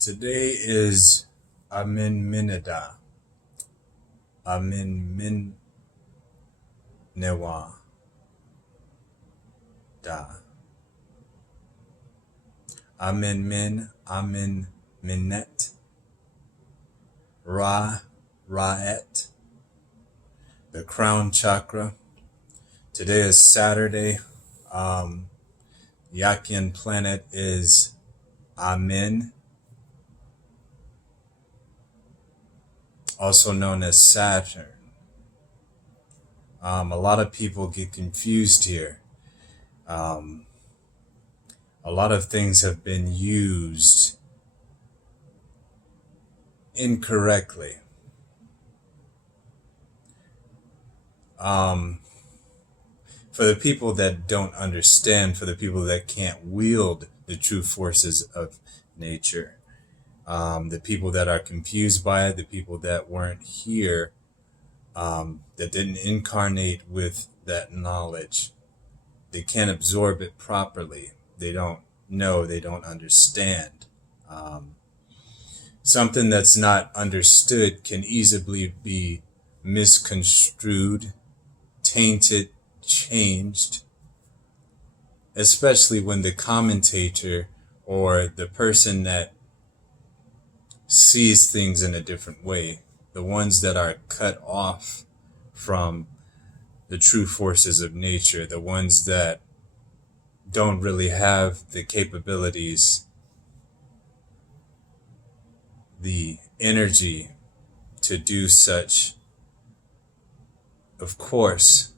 Today is Amenmenewaa. Amenmenewaa. Da. Amenmenet. Raet. The crown chakra. Today is Saturday. Yakian planet is Amen, also known as Saturn. A lot of people get confused here. A lot of things have been used incorrectly. For the people that don't understand, for the people that can't wield the true forces of nature, the people that are confused by it, the people that weren't here, that didn't incarnate with that knowledge, they can't absorb it properly. They don't know, they don't understand. Something that's not understood can easily be misconstrued, tainted, changed, especially when the commentator or the person that sees things in a different way, the ones that are cut off from the true forces of nature, the ones that don't really have the capabilities, the energy to do such, of course,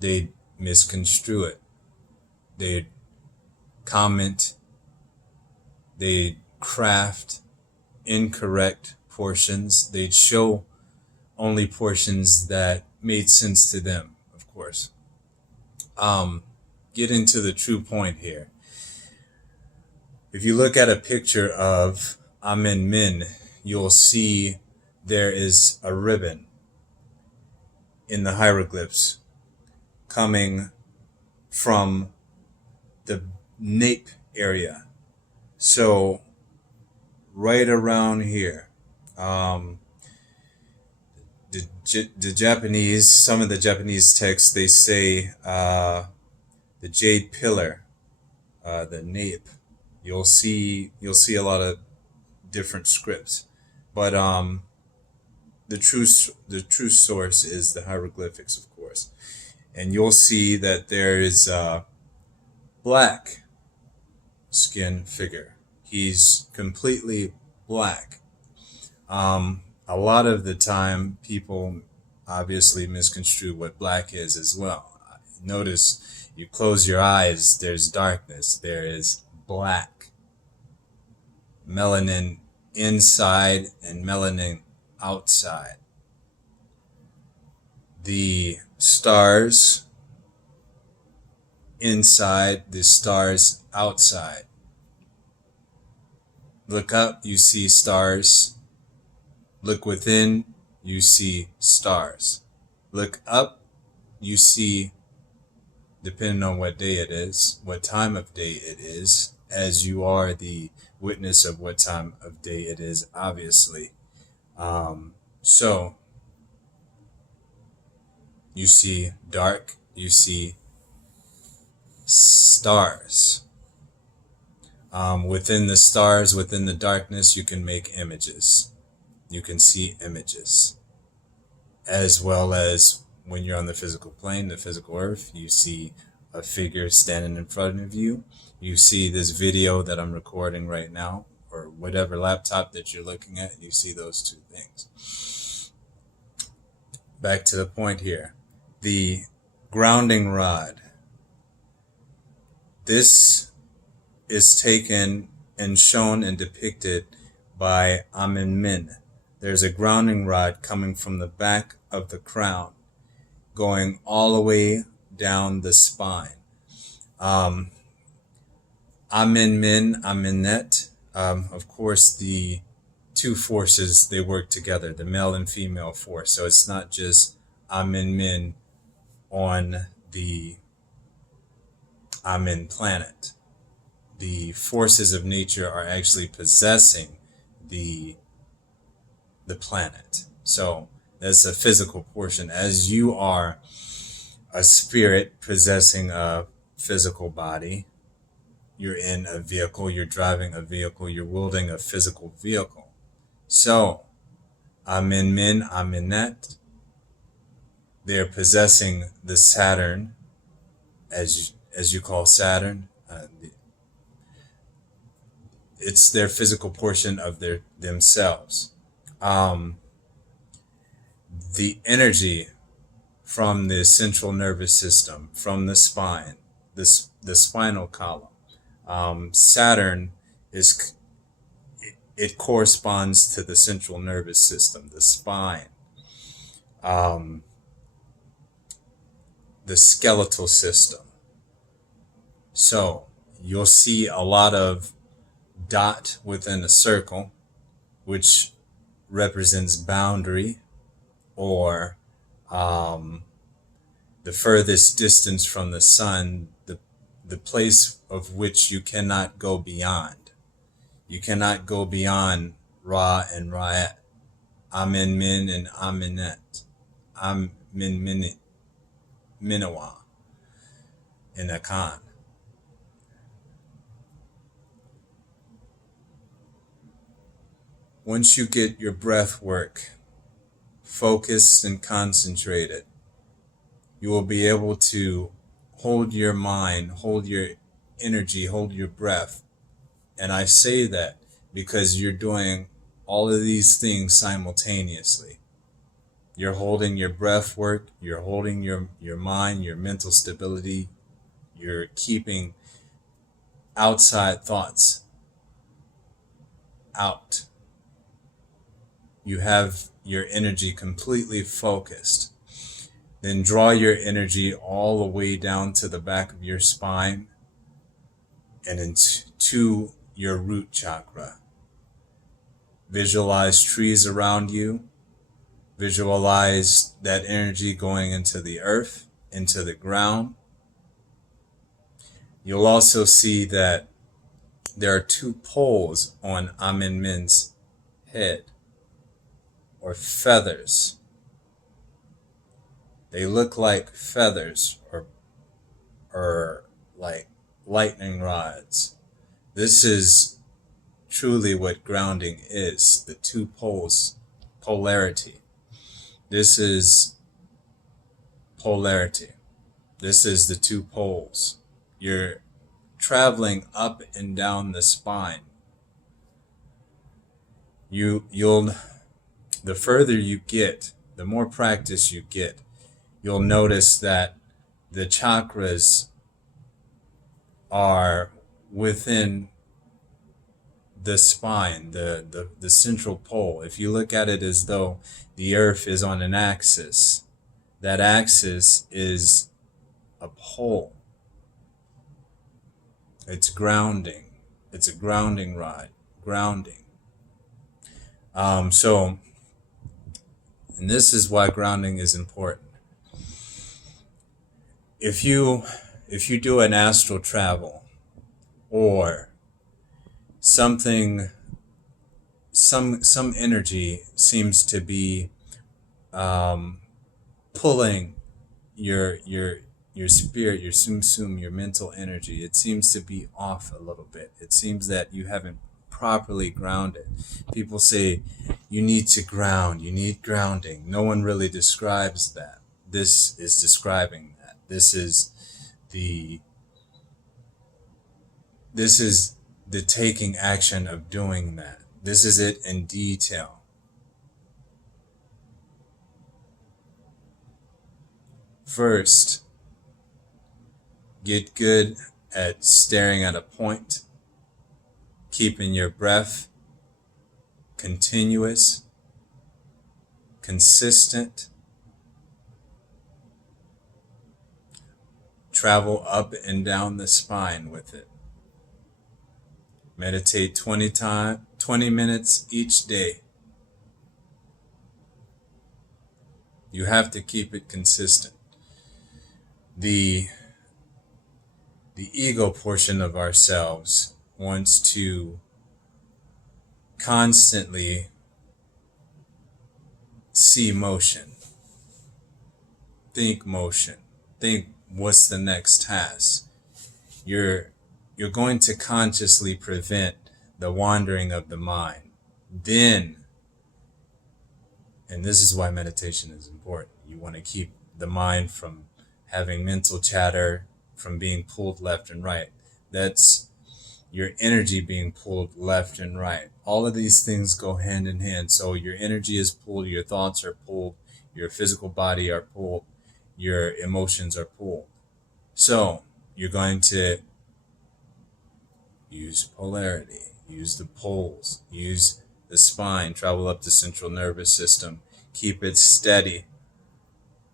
they'd misconstrue it. They'd comment, they'd craft incorrect portions. They'd show only portions that made sense to them, of course. Get into the true point here. If you look at a picture of Amenmen, you'll see there is a ribbon in the hieroglyphs coming from the nape area. So right around here, the Japanese, some of the Japanese texts, they say the jade pillar, the nape. You'll see a lot of different scripts, but the true source is the hieroglyphics, of course. And you'll see that there is a black skin figure. He's completely black. A lot of the time, people obviously misconstrue what black is as well. Notice, you close your eyes, there's darkness, there is black. Melanin inside and melanin outside. The stars inside, the stars outside. Look up, you see stars. Look within, you see stars. Look up, you see, depending on what day it is, what time of day it is, as you are the witness of what time of day it is, obviously. So, you see dark, you see stars. Within the stars, within the darkness, you can make images. You can see images. As well as when you're on the physical plane, the physical earth, you see a figure standing in front of you. You see this video that I'm recording right now, or whatever laptop that you're looking at, you see those two things. Back to the point here. The grounding rod. This is taken and shown and depicted by Amenmen. There's a grounding rod coming from the back of the crown, going all the way down the spine. Amenmen, Amenet, of course, the two forces, they work together, the male and female force. So it's not just Amenmen on the Amen planet. the forces of nature are actually possessing the planet. So that's a physical portion. As you are a spirit possessing a physical body, you're in a vehicle, you're driving a vehicle, you're wielding a physical vehicle. So, Amenmenewaa, they're possessing the Saturn, as you call Saturn. It's their physical portion of themselves. The energy from the central nervous system, from the spine, the spinal column. Saturn it corresponds to the central nervous system, the spine, the skeletal system. So you'll see a lot of dot within a circle, which represents boundary, or the furthest distance from the sun, the place of which you cannot go beyond. You cannot go beyond Ra and Ra'et, Amenmen and Amenet, Amenmenewaa in Akan. Once you get your breath work focused and concentrated, you will be able to hold your mind, hold your energy, hold your breath. And I say that because you're doing all of these things simultaneously. You're holding your breath work, you're holding your mind, your mental stability, you're keeping outside thoughts out. You have your energy completely focused. Then draw your energy all the way down to the back of your spine and into your root chakra. Visualize trees around you. Visualize that energy going into the earth, into the ground. You'll also see that there are two poles on Amenmen's head, or feathers. They look like feathers or like lightning rods. This is truly what grounding is, the two poles, polarity. This is polarity. This is the two poles. You're traveling up and down the spine. You'll the further you get, the more practice you get, you'll notice that the chakras are within the spine, the central pole. If you look at it as though the earth is on an axis, that axis is a pole. It's grounding. It's a grounding rod. Grounding. And this is why grounding is important. If you do an astral travel, or something, some energy seems to be pulling your spirit, your sum, your mental energy, it seems to be off a little bit. It seems that you haven't properly grounded. People say you need to ground, you need grounding. No one really describes that. This is describing that. This is the taking action of doing that. This is it in detail. First, get good at staring at a point, keeping your breath continuous, consistent. Travel up and down the spine with it. Meditate 20 minutes each day. You have to keep it consistent. The the ego portion of ourselves wants to constantly see motion, think motion, think what's the next task. You're going to consciously prevent the wandering of the mind. Then, and this is why meditation is important, you want to keep the mind from having mental chatter, from being pulled left and right. That's your energy being pulled left and right. All of these things go hand in hand. So your energy is pulled, your thoughts are pulled, your physical body are pulled, your emotions are pulled. So you're going to use polarity, use the poles, use the spine, travel up the central nervous system, keep it steady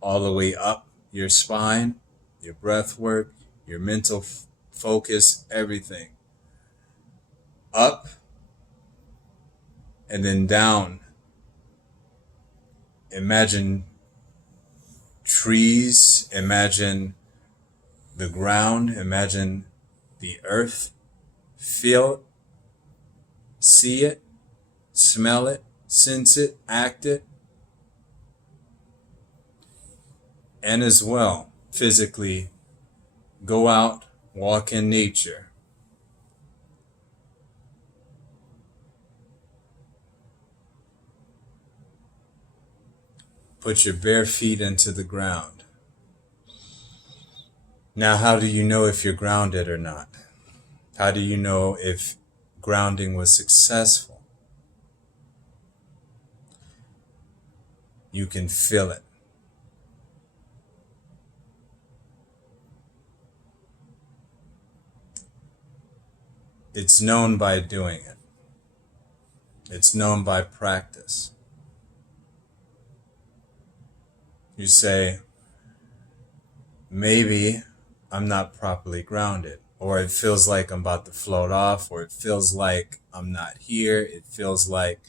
all the way up your spine, your breath work, your mental focus, everything. Up and then down. Imagine trees, imagine the ground, imagine the earth. Feel it, see it, smell it, sense it, act it. And as well, physically, go out, walk in nature. Put your bare feet into the ground. Now, how do you know if you're grounded or not? How do you know if grounding was successful? You can feel it. It's known by doing it. It's known by practice. You say, maybe I'm not properly grounded, or it feels like I'm about to float off, or it feels like I'm not here. It feels like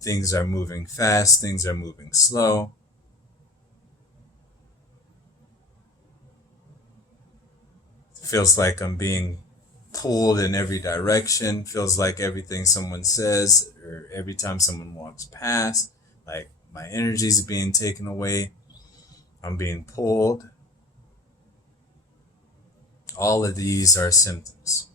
things are moving fast, things are moving slow. It feels like I'm being pulled in every direction. Feels like everything someone says or every time someone walks past, like my energy is being taken away. I'm being pulled. All of these are symptoms.